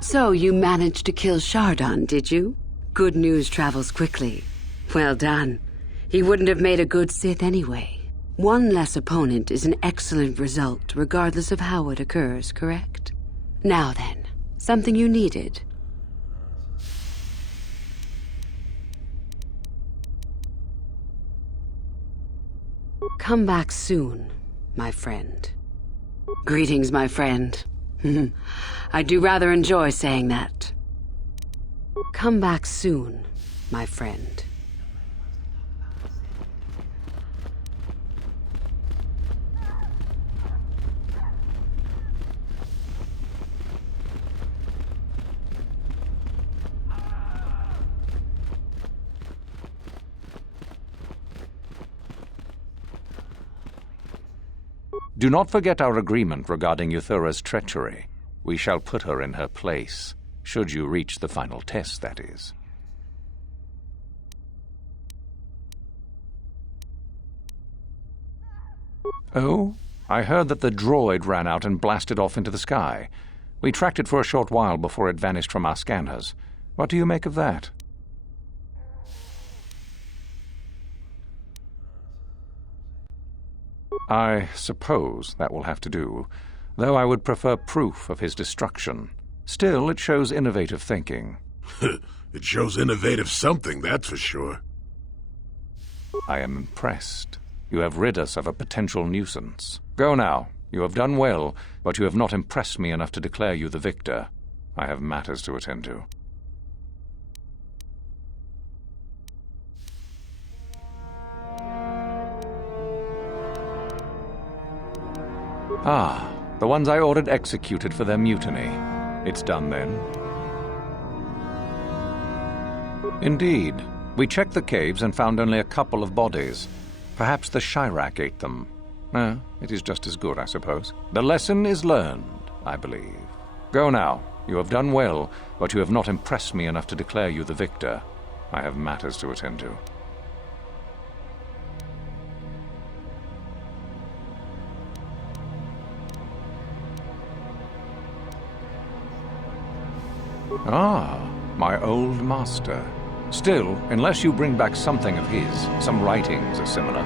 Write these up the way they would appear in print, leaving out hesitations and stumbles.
So you managed to kill Shardon, did you? Good news travels quickly. Well done. He wouldn't have made a good Sith anyway. One less opponent is an excellent result, regardless of how it occurs, correct? Now then, something you needed. Come back soon, my friend. Greetings, my friend. I do rather enjoy saying that. Come back soon, my friend. Do not forget our agreement regarding Yuthura's treachery. We shall put her in her place, should you reach the final test, that is. Oh? I heard that the droid ran out and blasted off into the sky. We tracked it for a short while before it vanished from our scanners. What do you make of that? I suppose that will have to do, though I would prefer proof of his destruction. Still, it shows innovative thinking. It shows innovative something, that's for sure. I am impressed. You have rid us of a potential nuisance. Go now. You have done well, but you have not impressed me enough to declare you the victor. I have matters to attend to. Ah, the ones I ordered executed for their mutiny. It's done then. Indeed. We checked the caves and found only a couple of bodies. Perhaps the Shirak ate them. It is just as good, I suppose. The lesson is learned, I believe. Go now. You have done well, but you have not impressed me enough to declare you the victor. I have matters to attend to. Ah, my old master. Still, unless you bring back something of his, some writings or similar,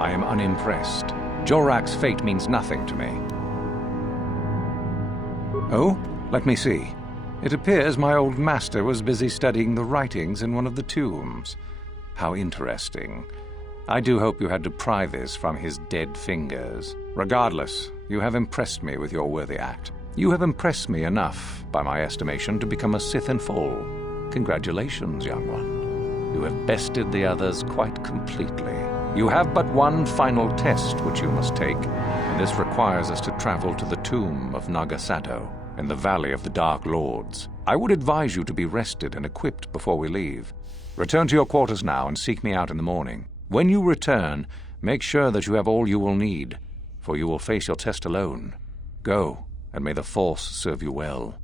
I am unimpressed. Jorak's fate means nothing to me. Oh, let me see. It appears my old master was busy studying the writings in one of the tombs. How interesting. I do hope you had to pry this from his dead fingers. Regardless, you have impressed me with your worthy act. You have impressed me enough, by my estimation, to become a Sith in full. Congratulations, young one. You have bested the others quite completely. You have but one final test which you must take, and this requires us to travel to the tomb of Naga Sadow in the Valley of the Dark Lords. I would advise you to be rested and equipped before we leave. Return to your quarters now and seek me out in the morning. When you return, make sure that you have all you will need, for you will face your test alone. Go, and may the Force serve you well.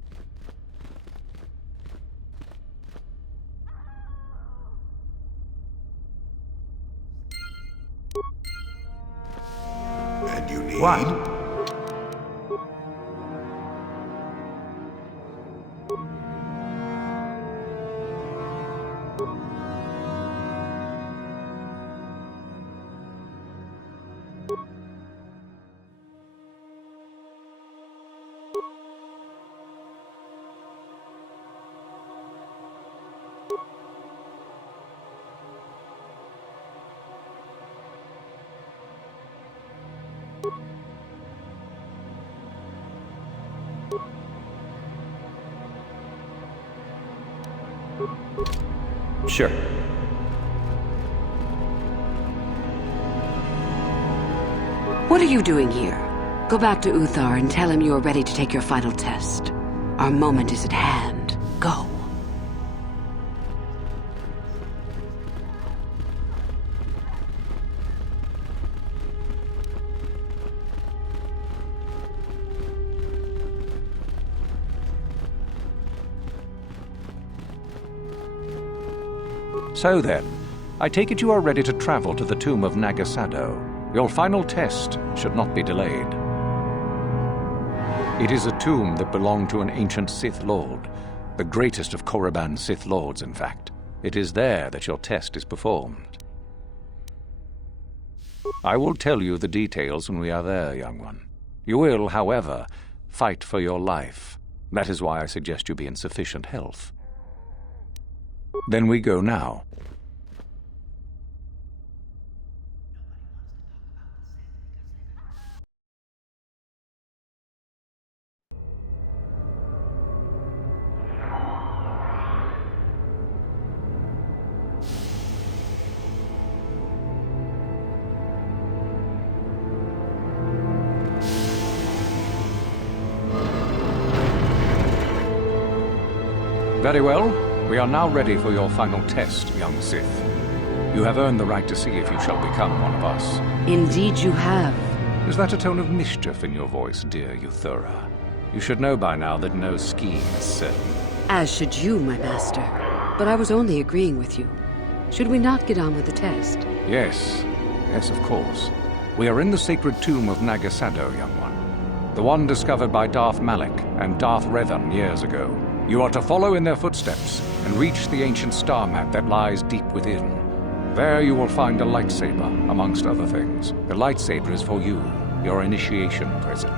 And you need... What? Sure. What are you doing here? Go back to Uthar and tell him you are ready to take your final test. Our moment is at hand. Go. So then, I take it you are ready to travel to the tomb of Naga Sadow. Your final test should not be delayed. It is a tomb that belonged to an ancient Sith Lord, the greatest of Korriban's Sith Lords, in fact. It is there that your test is performed. I will tell you the details when we are there, young one. You will, however, fight for your life. That is why I suggest you be in sufficient health. Then we go now. Very well. We are now ready for your final test, young Sith. You have earned the right to see if you shall become one of us. Indeed you have. Is that a tone of mischief in your voice, dear Yuthura? You should know by now that no scheme is certain. As should you, my master. But I was only agreeing with you. Should we not get on with the test? Yes. Yes, of course. We are in the sacred tomb of Naga Sadow, young one. The one discovered by Darth Malak and Darth Revan years ago. You are to follow in their footsteps and reach the ancient star map that lies deep within. There you will find a lightsaber, amongst other things. The lightsaber is for you, your initiation present.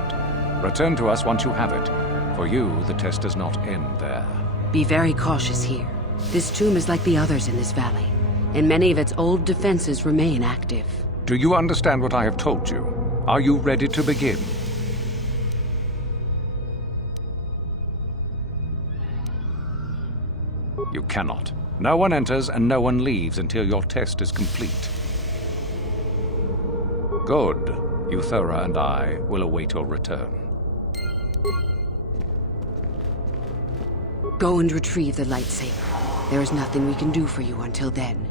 Return to us once you have it. For you, the test does not end there. Be very cautious here. This tomb is like the others in this valley, and many of its old defenses remain active. Do you understand what I have told you? Are you ready to begin? You cannot. No one enters and no one leaves until your test is complete. Good. Yuthura and I will await your return. Go and retrieve the lightsaber. There is nothing we can do for you until then.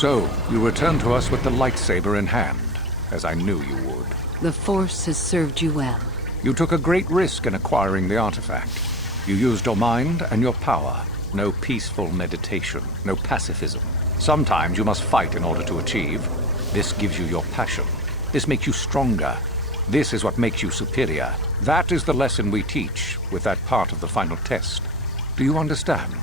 So, you return to us with the lightsaber in hand, as I knew you would. The Force has served you well. You took a great risk in acquiring the artifact. You used your mind and your power. No peaceful meditation, no pacifism. Sometimes you must fight in order to achieve. This gives you your passion. This makes you stronger. This is what makes you superior. That is the lesson we teach with that part of the final test. Do you understand?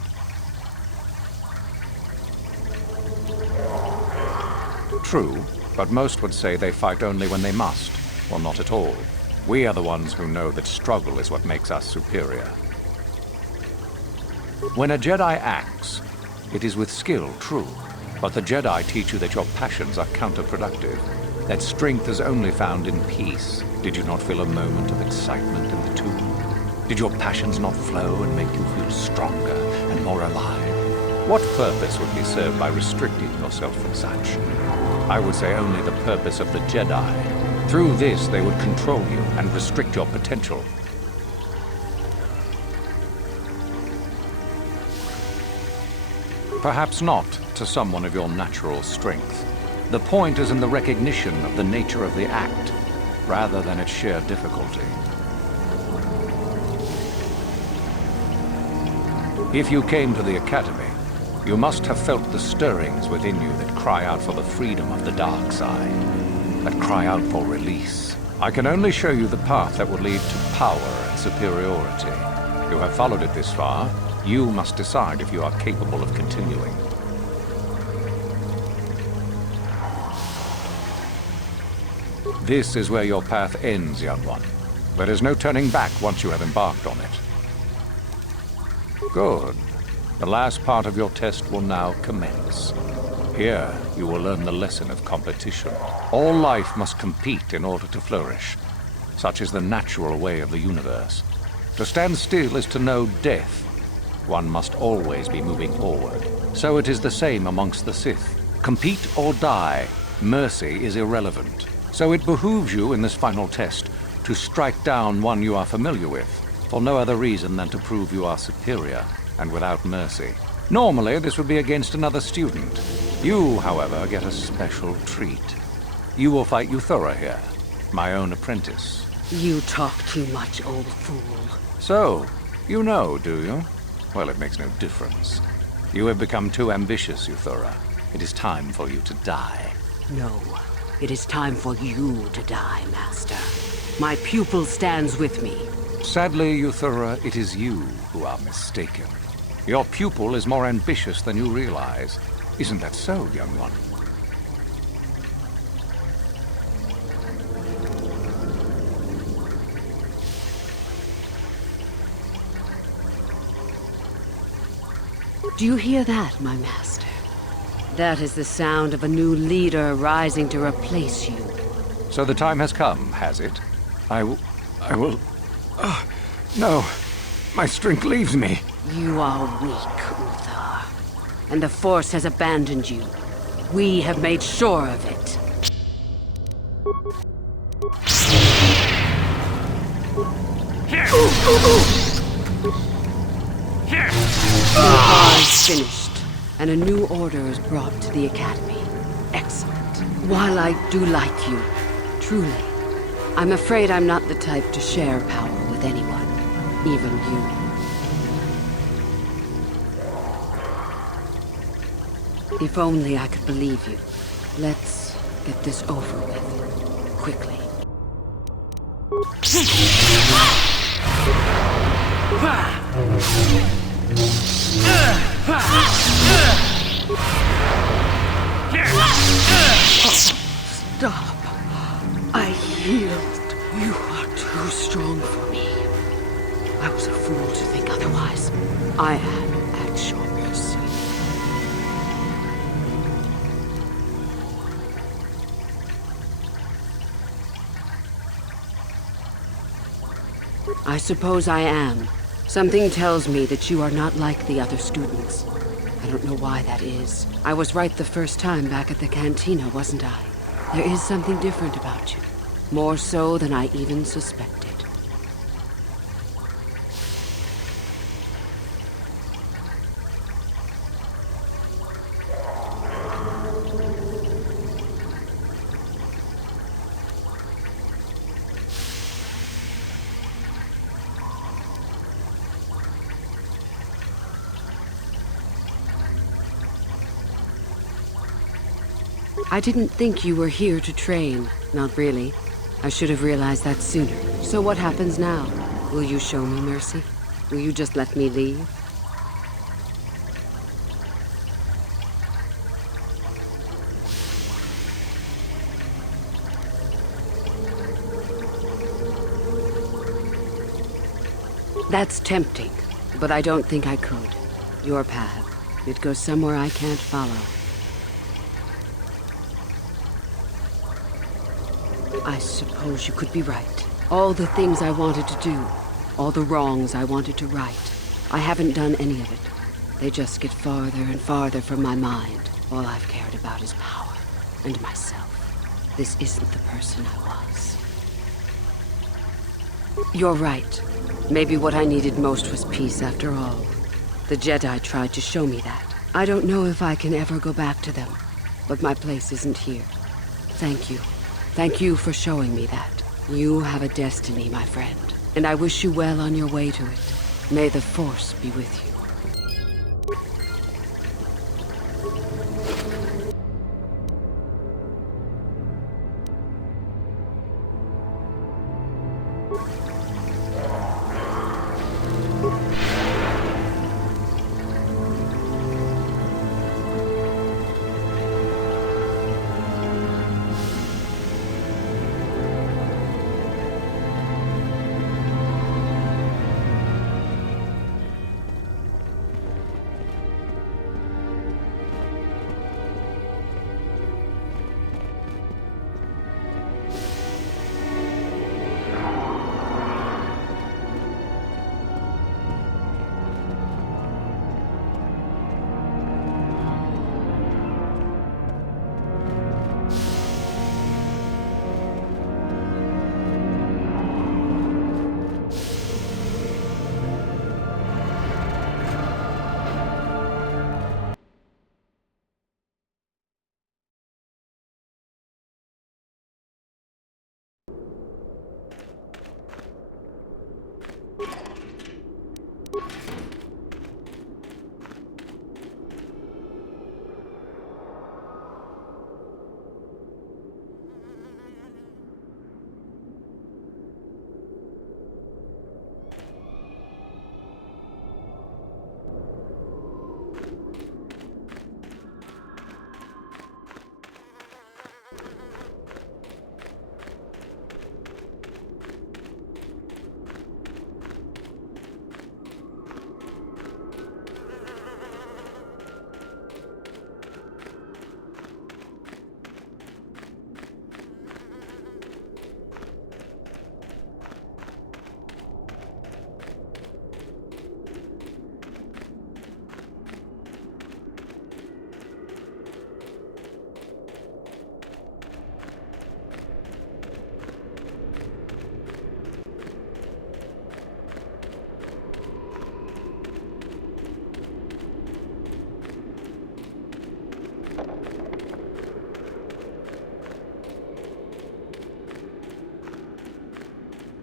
True, but most would say they fight only when they must, or not at all. We are the ones who know that struggle is what makes us superior. When a Jedi acts, it is with skill, true, but the Jedi teach you that your passions are counterproductive, that strength is only found in peace. Did you not feel a moment of excitement in the tomb? Did your passions not flow and make you feel stronger and more alive? What purpose would be served by restricting yourself from such? I would say only the purpose of the Jedi. Through this, they would control you and restrict your potential. Perhaps not to someone of your natural strength. The point is in the recognition of the nature of the act, rather than its sheer difficulty. If you came to the Academy, you must have felt the stirrings within you that cry out for the freedom of the dark side, that cry out for release. I can only show you the path that will lead to power and superiority. You have followed it this far. You must decide if you are capable of continuing. This is where your path ends, young one. There is no turning back once you have embarked on it. Good. The last part of your test will now commence. Here, you will learn the lesson of competition. All life must compete in order to flourish. Such is the natural way of the universe. To stand still is to know death. One must always be moving forward. So it is the same amongst the Sith. Compete or die. Mercy is irrelevant. So it behooves you in this final test to strike down one you are familiar with, for no other reason than to prove you are superior and without mercy. Normally, this would be against another student. You, however, get a special treat. You will fight Yuthura here, my own apprentice. You talk too much, old fool. So, you know, do you? Well, it makes no difference. You have become too ambitious, Yuthura. It is time for you to die. No, it is time for you to die, Master. My pupil stands with me. Sadly, Yuthura, it is you who are mistaken. Your pupil is more ambitious than you realize. Isn't that so, young one? Do you hear that, my master? That is the sound of a new leader rising to replace you. So the time has come, has it? I will... No. My strength leaves me. You are weak, Uthar. And the Force has abandoned you. We have made sure of it. Uthar is finished, and a new order is brought to the Academy. Excellent. While I do like you, truly, I'm afraid I'm not the type to share power with anyone, even you. If only I could believe you. Let's get this over with, quickly. Stop. I yield. You are too strong for me. I was a fool to think otherwise. I am at your mercy. I suppose I am. Something tells me that you are not like the other students. I don't know why that is. I was right the first time back at the cantina, wasn't I? There is something different about you. More so than I even suspected. I didn't think you were here to train. Not really. I should have realized that sooner. So what happens now? Will you show me mercy? Will you just let me leave? That's tempting, but I don't think I could. Your path. It goes somewhere I can't follow. I suppose you could be right. All the things I wanted to do, all the wrongs I wanted to right, I haven't done any of it. They just get farther and farther from my mind. All I've cared about is power. and myself. This isn't the person I was. You're right. Maybe what I needed most was peace after all. The Jedi tried to show me that. I don't know if I can ever go back to them, but my place isn't here. Thank you. Thank you for showing me that. You have a destiny, my friend, and I wish you well on your way to it. May the Force be with you.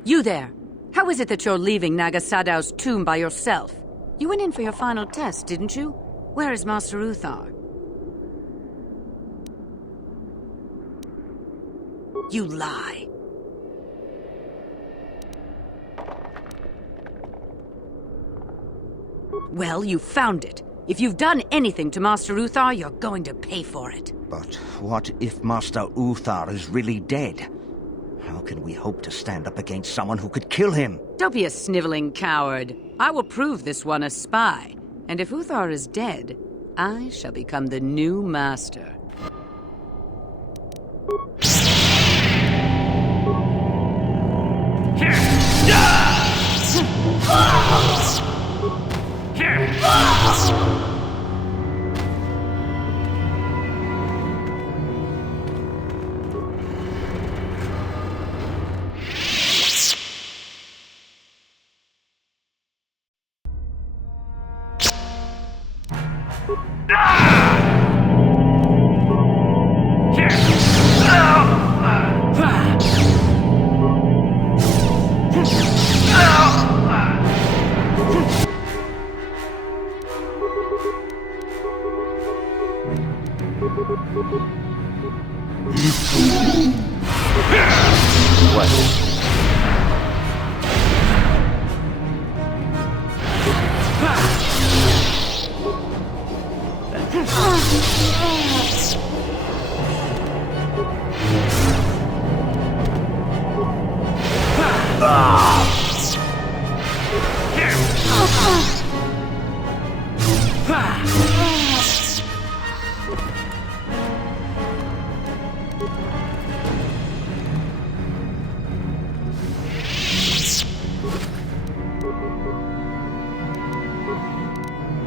You there! How is it that you're leaving Naga Sadow's tomb by yourself? You went in for your final test, didn't you? Where is Master Uthar? You lie. Well, you found it. If you've done anything to Master Uthar, you're going to pay for it. But what if Master Uthar is really dead? How can we hope to stand up against someone who could kill him? Don't be a sniveling coward. I will prove this one a spy. And if Uthar is dead, I shall become the new master.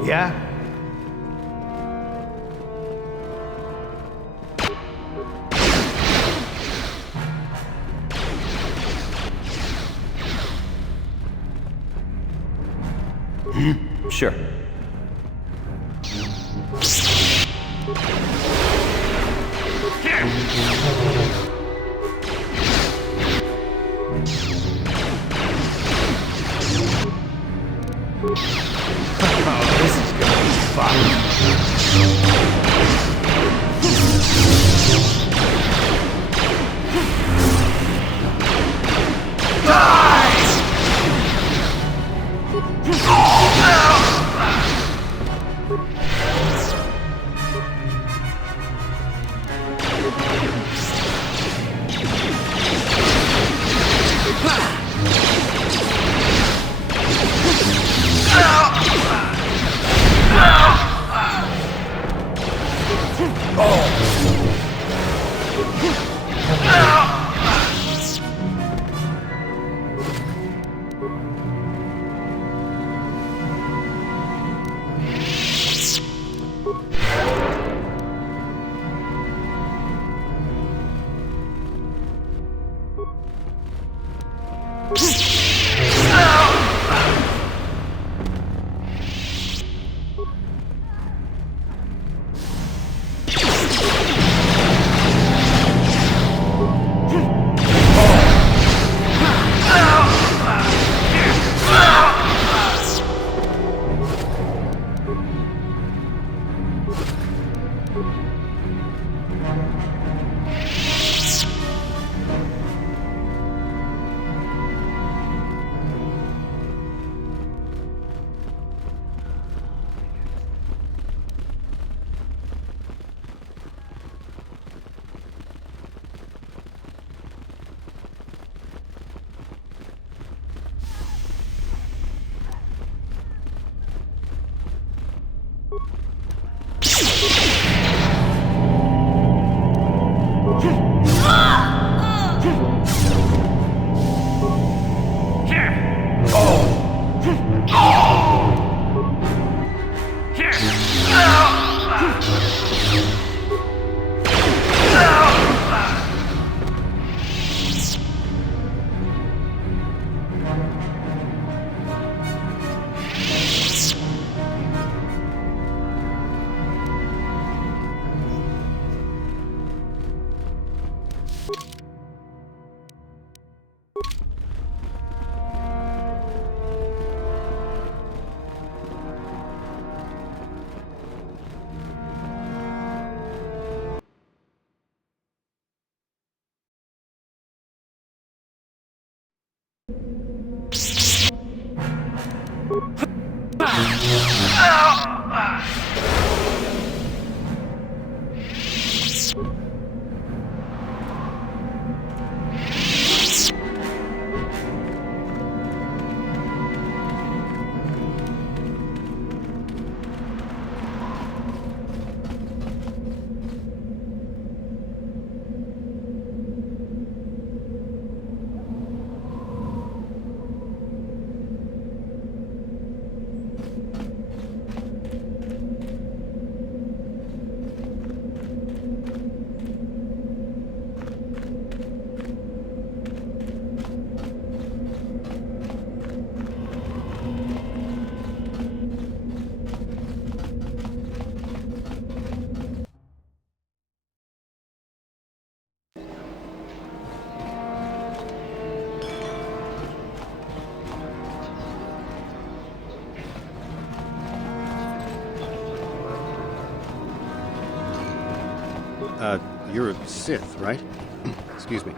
Yeah? Sure. Oh, this is gonna be fun. You're a Sith, right? Excuse me.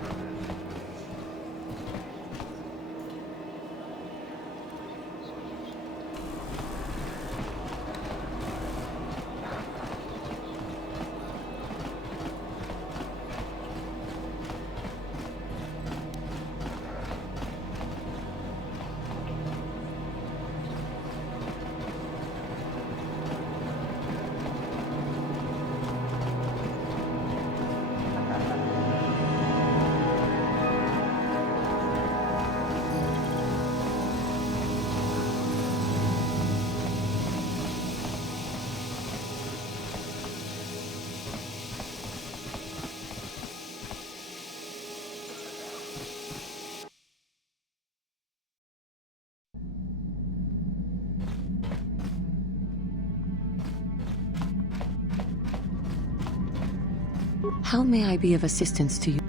How may I be of assistance to you?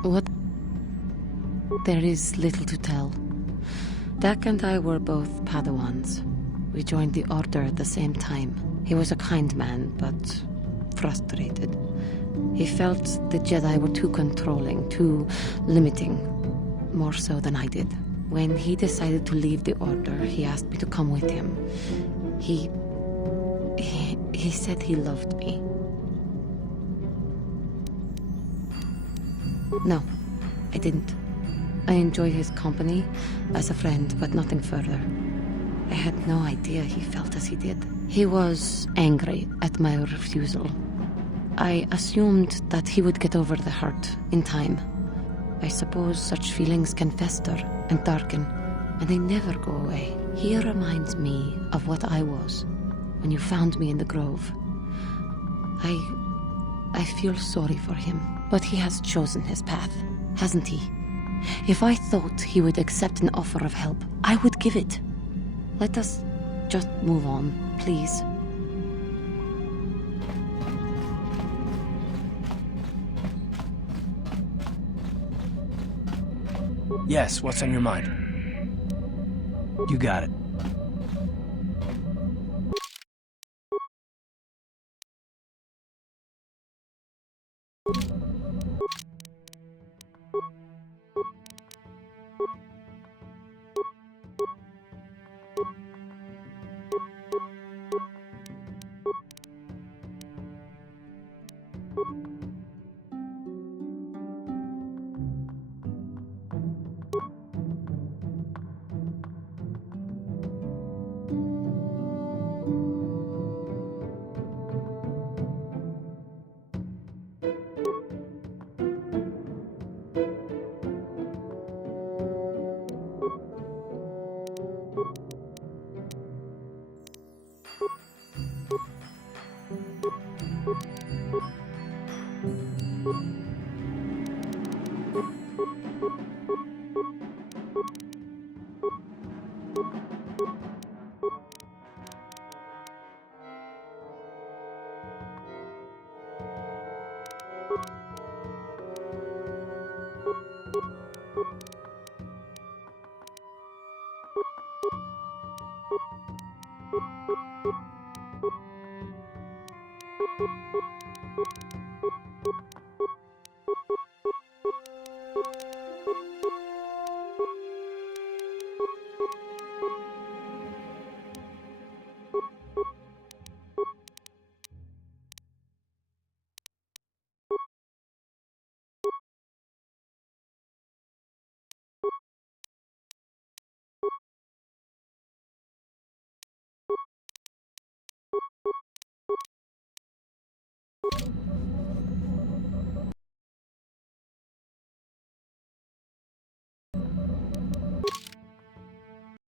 What? There is little to tell. Dak and I were both Padawans. We joined the Order at the same time. He was a kind man, but frustrated. He felt the Jedi were too controlling, too limiting, more so than I did. When he decided to leave the Order, he asked me to come with him. He said he loved me. No, I didn't. I enjoyed his company as a friend, but nothing further. I had no idea he felt as he did. He was angry at my refusal. I assumed that he would get over the hurt in time. I suppose such feelings can fester and darken, and they never go away. He reminds me of what I was when you found me in the grove. I feel sorry for him, but he has chosen his path, hasn't he? If I thought he would accept an offer of help, I would give it. Let us just move on, please. Yes, what's on your mind? You got it.